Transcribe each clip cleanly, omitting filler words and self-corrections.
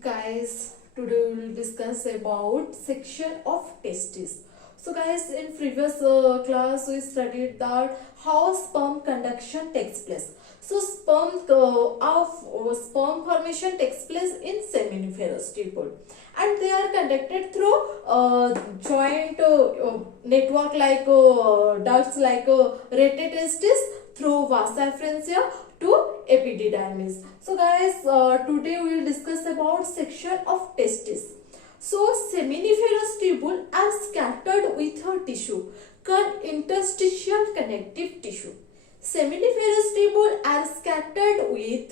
Guys, today we will discuss about section of testes. So guys, in previous class we studied that how sperm conduction takes place. So sperm formation takes place in seminiferous tubule, and they are conducted through joint network like ducts like rete testis through vasa efferentia to epididymis. So guys, today we will discuss about section of testis. So seminiferous tubule are scattered with a tissue called interstitial connective tissue. Seminiferous tubule are scattered with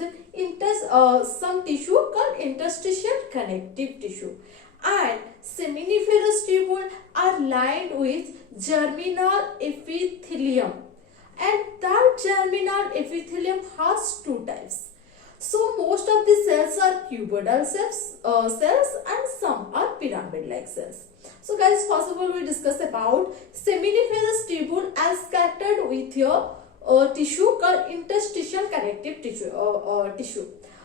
some tissue called interstitial connective tissue, and seminiferous tubule are lined with germinal epithelium, and that germinal epithelium has two types. So most of the cells are cuboidal cells and some are pyramid-like cells. So guys, first of all we discuss about seminiferous tubule as scattered with your tissue called interstitial connective tissue.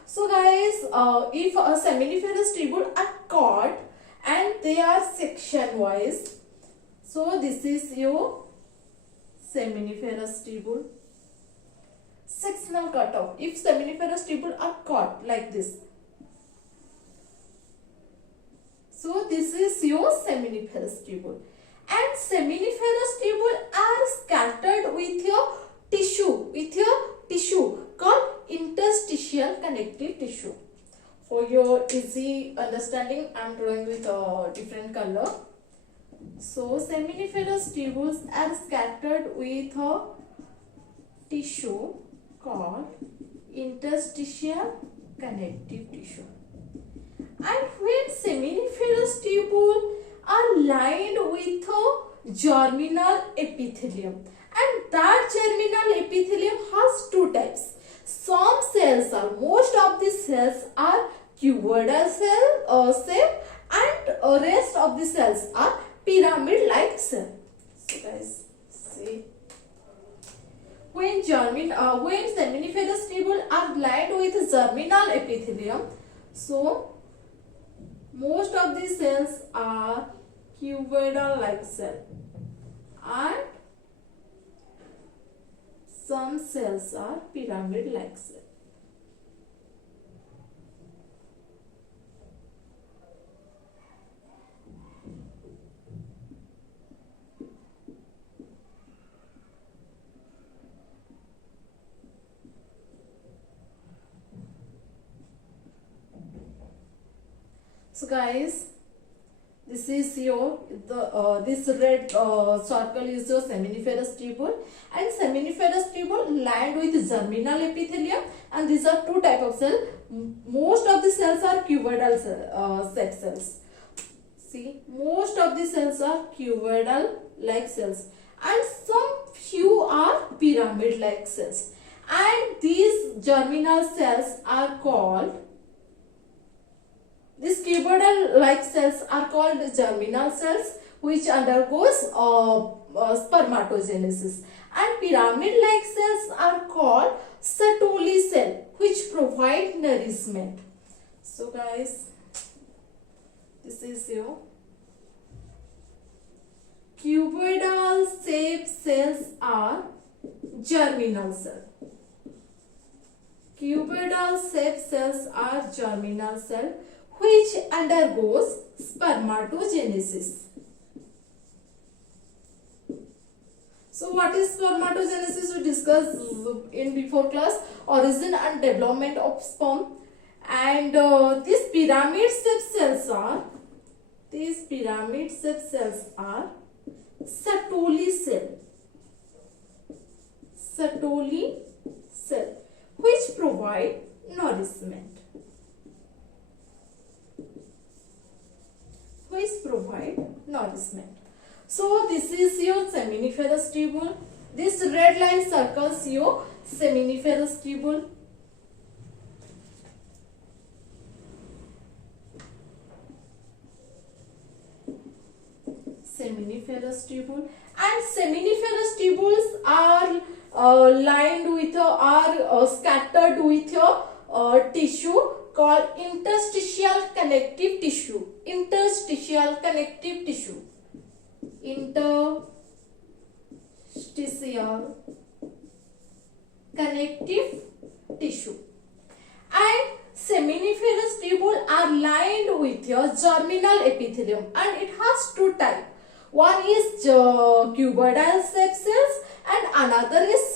So guys, if a seminiferous tubule are cut and they are section wise, so this is your seminiferous tubule. Sectional cutoff. If seminiferous tubule are cut like this, so this is your seminiferous tubule, and seminiferous tubule are scattered with your tissue called interstitial connective tissue. For your easy understanding, I am drawing with a different color. So seminiferous tubules are scattered with a tissue called interstitial connective tissue, and when seminiferous tubule are lined with a germinal epithelium, and that germinal epithelium has two types. Some cells are, most of the cells are cuboidal shape, and rest of the cells are pyramid-like cell. So guys, see. When seminiferous tubule are lined with germinal epithelium, so most of the cells are cuboidal like cell, and some cells are pyramid like cell. So guys, this is your this red circle is your seminiferous tubule, and seminiferous tubule lined with germinal epithelium, and these are two type of cell. Most of the cells are cuboidal set cells. See, most of the cells are cuboidal like cells, and some few are pyramid like cells, and these germinal cells are called, these cuboidal like cells are called germinal cells, which undergoes spermatogenesis, and pyramid like cells are called Sertoli cell, which provide nourishment. So guys, this is your cuboidal shaped cells are germinal cell. Cuboidal shaped cells are germinal cell which undergoes spermatogenesis. So what is spermatogenesis? We discussed in before class, origin and development of sperm, and these pyramid shaped cells are Sertoli cell, which provide nourishment. So this is your seminiferous tubule. This red line circles your seminiferous tubule. And seminiferous tubules are lined with are scattered with tissue called interstitial connective tissue. Interstitial connective tissue. Interstitial connective tissue. And seminiferous tubule are lined with a germinal epithelium, and it has two types. One is cuboidal cells and another is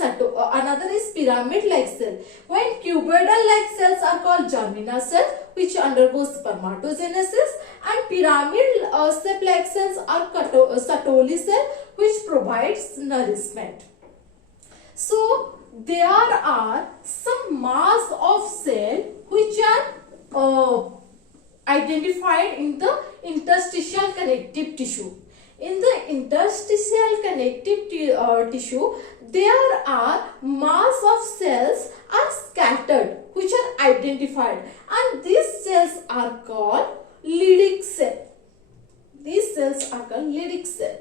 pyramid-like cell. When cuboidal-like cells are called germinal cells, which undergoes spermatogenesis, and pyramid-shape-like cells are Sertoli cell, which provides nourishment. So there are some mass of cell which are identified in the interstitial connective tissue. In the interstitial connective tissue, there are mass of cells are scattered which are identified, and these cells are called Leydig cell. These cells are called Leydig cell.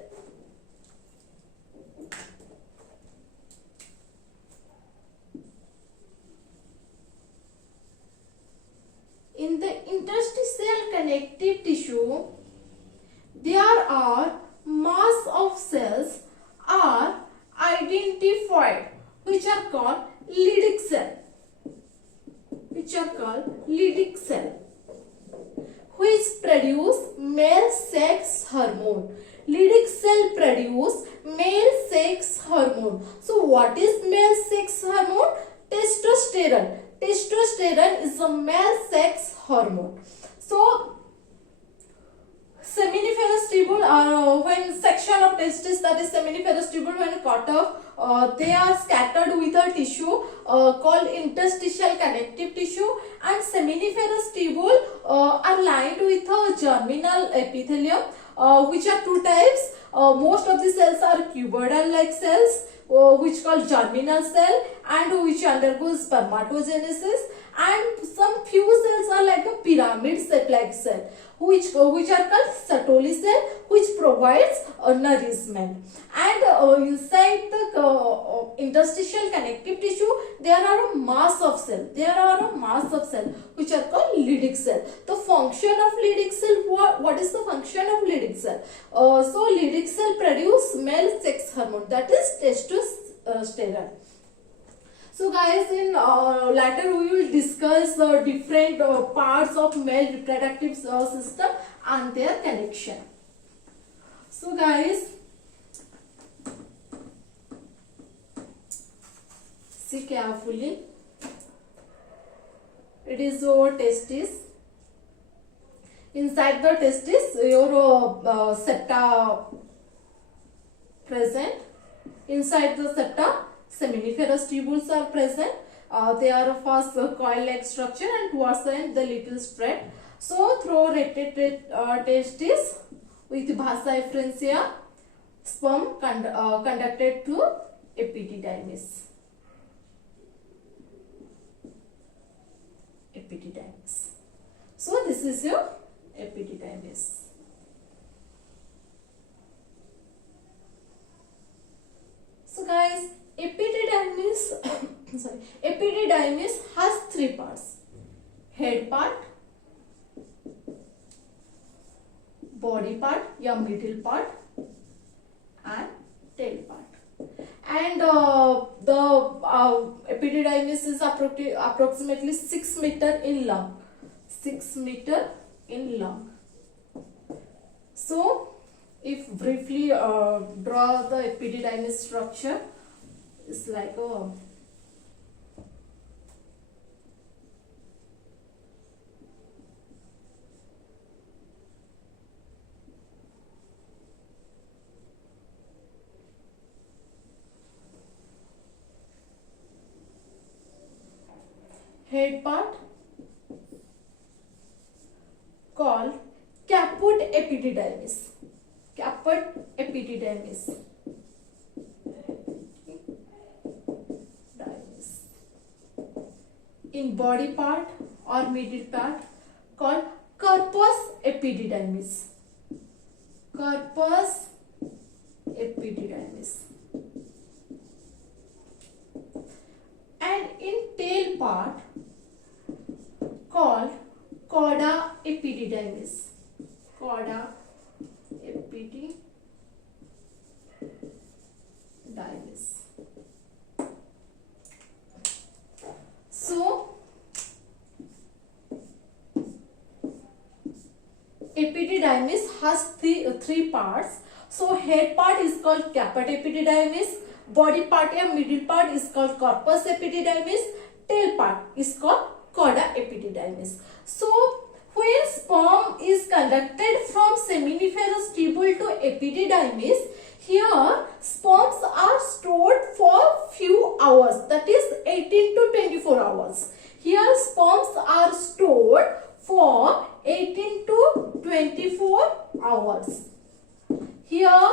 In the interstitial connective tissue, there are mass of cells are identified which are called Leydig cell. Which produce male sex hormone. Leydig cell produce male sex hormone. So what is male sex hormone? Testosterone. Testosterone is a male sex hormone. So seminiferous tubule, when section of testis, that is seminiferous tubule, when cut off, they are scattered with a tissue called interstitial connective tissue, and seminiferous tubule are lined with a germinal epithelium, which are two types. Most of the cells are cuboidal-like cells, which called germinal cell, and which undergoes spermatogenesis, and some few cells are like a pyramid-shape-like cell, which are called Sertoli cell, which provides nourishment. And inside the interstitial connective tissue, there are a mass of cell. Which are called Leydig cell. The function of Leydig cell, what is the function of Leydig cell? So Leydig cell produce male sex hormone, that is testosterone. So guys, in later we will discuss different parts of male reproductive system and their connection. So guys, see carefully. It is your testis. Inside the testis, your septa present. Inside the septa, seminiferous tubules are present. They are of a coil-like structure, and towards the end the little spread. So through rotated testis with vasa efferentia, sperm conducted to epididymis. So this is your epididymis. So guys, epididymis has three parts: head part, body part, middle part, and tail part. And the epididymis is approximately 6 meter in long. 6 meter in long. So if briefly draw the epididymis structure, it's like a head part called caput epididymis. Caput epididymis. In body part or middle part called corpus epididymis. Corpus epididymis. And in tail part called cauda epididymis. Cauda epididymis. So epididymis has three parts. So head part is called caput epididymis, body part या middle part is called corpus epididymis, tail part is called cauda epididymis. So when sperm is conducted from seminiferous tubule to epididymis, here sperms are stored for few hours, that is 18 to 24 hours. Here sperms are stored for 18 to 24 hours. Here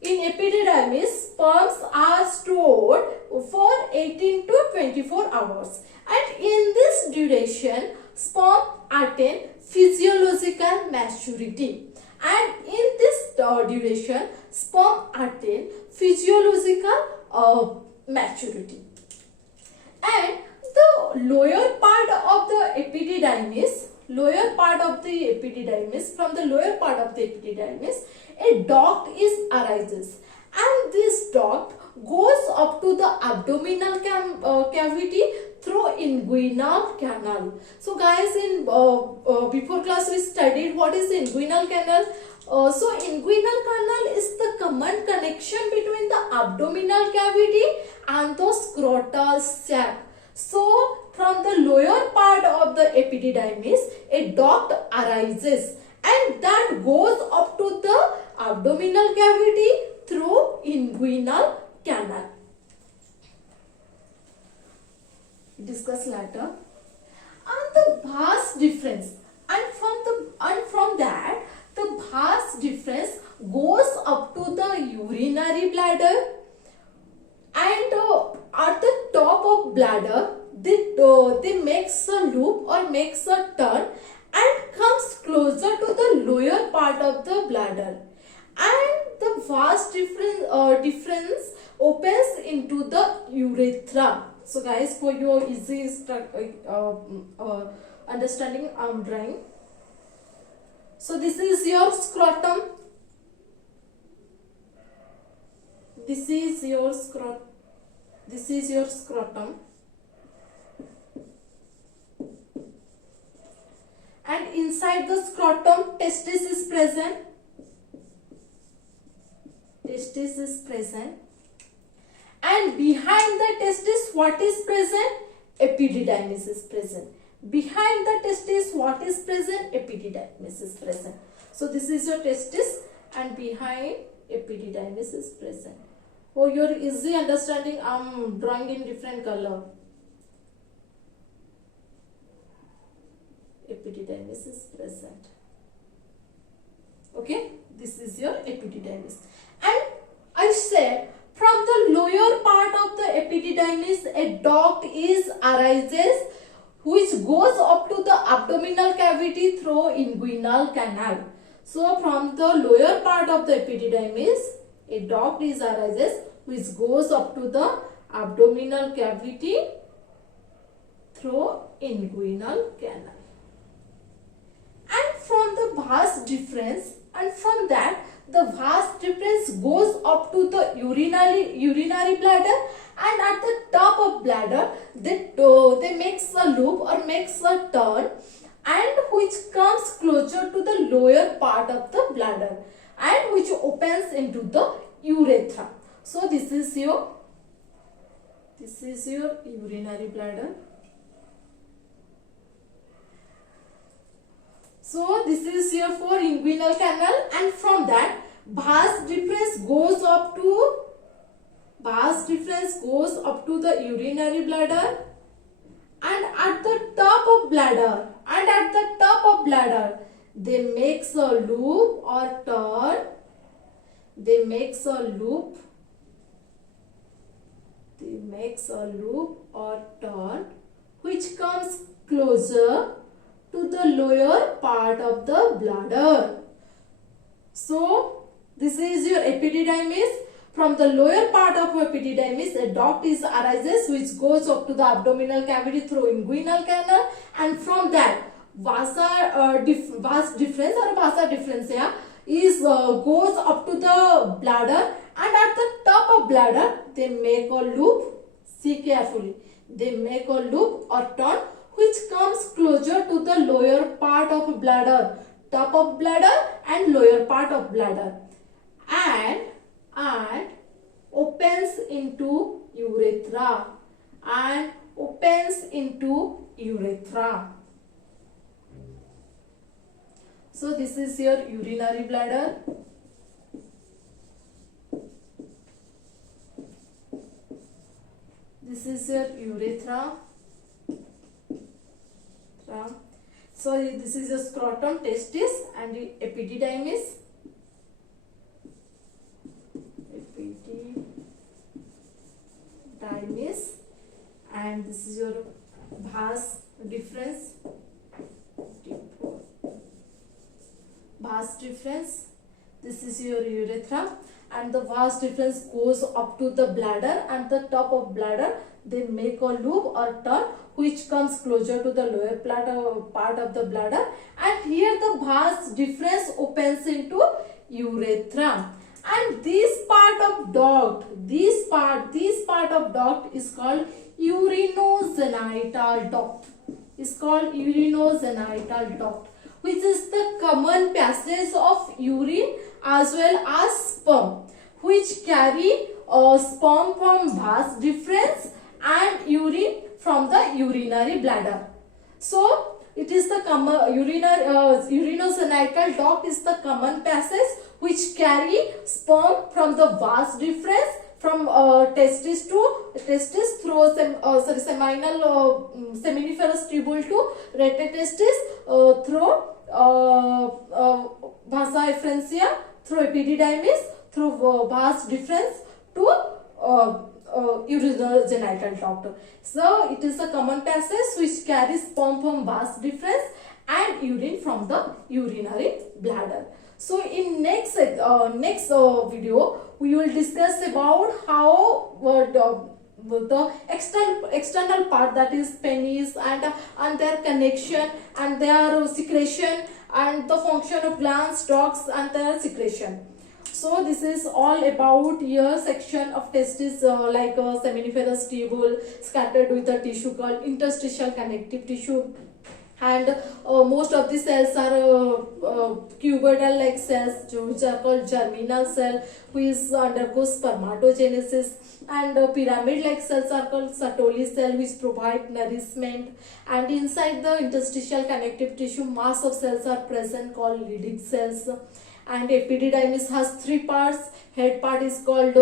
in epididymis, sperms are stored for 18 to 24 hours. And in this duration, sperm attain physiological maturity. And in this duration, sperm attain physiological maturity. And the lower part of the epididymis, from the lower part of the epididymis, a duct arises, and this duct goes up to the abdominal cavity through inguinal canal. So guys, in before class we studied what is inguinal canal. So inguinal canal is the common connection between the abdominal cavity and the scrotal sac. So from the lower part of the epididymis, a duct arises, and that goes up to the abdominal cavity through inguinal canal. Discuss later. And the vast difference, and from that the vast difference goes up to the urinary bladder, and at the top of bladder they makes a loop or makes a turn and comes closer to the lower part of the bladder, and the vast difference opens into the urethra. So guys, for your easy understanding, I'm drawing. So this is your scrotum. This is your scrotum. And inside the scrotum, testis is present. And behind the testis, what is present? Epididymis is present. Behind the testis, what is present? Epididymis is present. So this is your testis, and behind epididymis is present. For your easy understanding, I'm drawing in different color. Epididymis is present. Okay, this is your epididymis. And I said, from the lower part of the epididymis, a duct arises, which goes up to the abdominal cavity through inguinal canal. So from the lower part of the epididymis, a duct arises, which goes up to the abdominal cavity through inguinal canal. And from the vast difference, and from that the vast difference goes up to the urinary bladder, and at the top of bladder they makes a loop or makes a turn, and which comes closer to the lower part of the bladder, and which opens into the urethra. So this is your urinary bladder. So this is your for inguinal canal, and from that vast difference goes up to the urinary bladder, and at the top of bladder they makes a loop or turn. Which comes closer to the lower part of the bladder. So this is your epididymis. From the lower part of epididymis, a duct arises, which goes up to the abdominal cavity through inguinal canal, and from that vas deferens or vasa deferentia is goes up to the bladder, and at the top of bladder they make a loop. See carefully, they make a loop or turn which comes closer to the lower part of bladder, top of bladder and lower part of bladder, and opens into urethra, and opens into urethra. So this is your urinary bladder. This is your urethra. So this is your scrotum, testis, and the epididymis. Epididymis, and this is your vas deferens. Vas deferens. This is your urethra, and the vas deferens goes up to the bladder, and the top of bladder they make a loop or turn which comes closer to the lower part of the bladder, and here the vas deferens opens into urethra. And this part of duct, this part of duct is called urinogenital duct. Is called urinogenital duct, which is the common passage of urine as well as sperm, which carry sperm from vas deferens and urine from the urinary bladder. So it is the urinogenital duct is the common passage which carry sperm from the vas deferens from testis through seminiferous tubule to rete testis through vasa efferentia, through epididymis, through vas deferens to urinogenital duct. So it is a common passage which carries sperm from vas deferens and urine from the urinary bladder. So in next video we will discuss about how the external part, that is penis, and their connection and their secretion, and the function of glands, ducts, and their secretion. So this is all about your section of testis, like a seminiferous tubule scattered with a tissue called interstitial connective tissue. And most of the cells are cuboidal like cells, which are called germinal cell, which undergoes spermatogenesis, and pyramid like cells are called Sertoli cell, which provide nourishment. And inside the interstitial connective tissue, mass of cells are present called Leydig cells. And epididymis has three parts. Head part is called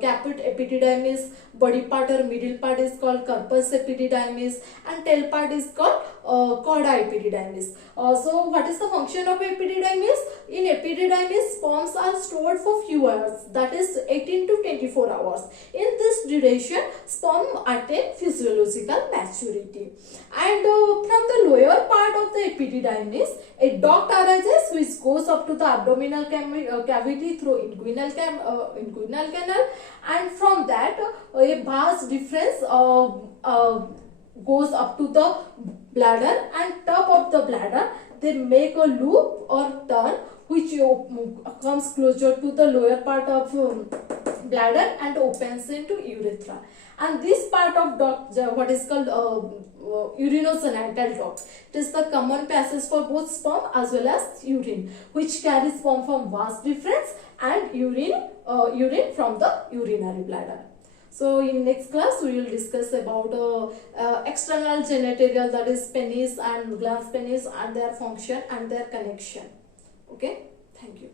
caput epididymis, body part or middle part is called corpus epididymis, and tail part is called cauda epididymis. So what is the function of epididymis? In epididymis, sperms are stored for few hours, that is 18 to 24 hours. In this duration, sperm attain physiological maturity. And from the lower part of the epididymis, a duct arises which goes up to the abdominal cavity through inguinal canal, and from that a vas deferens goes up to the bladder, and top of the bladder they make a loop or turn which comes closer to the lower part of bladder and opens into urethra. And this part of duct, what is called urinogenital duct, it is the common passage for both sperm as well as urine, which carries sperm from vas deferens and urine from the urinary bladder. So in next class we will discuss about external genitalium, that is penis and glans penis, and their function and their connection. Okay, thank you.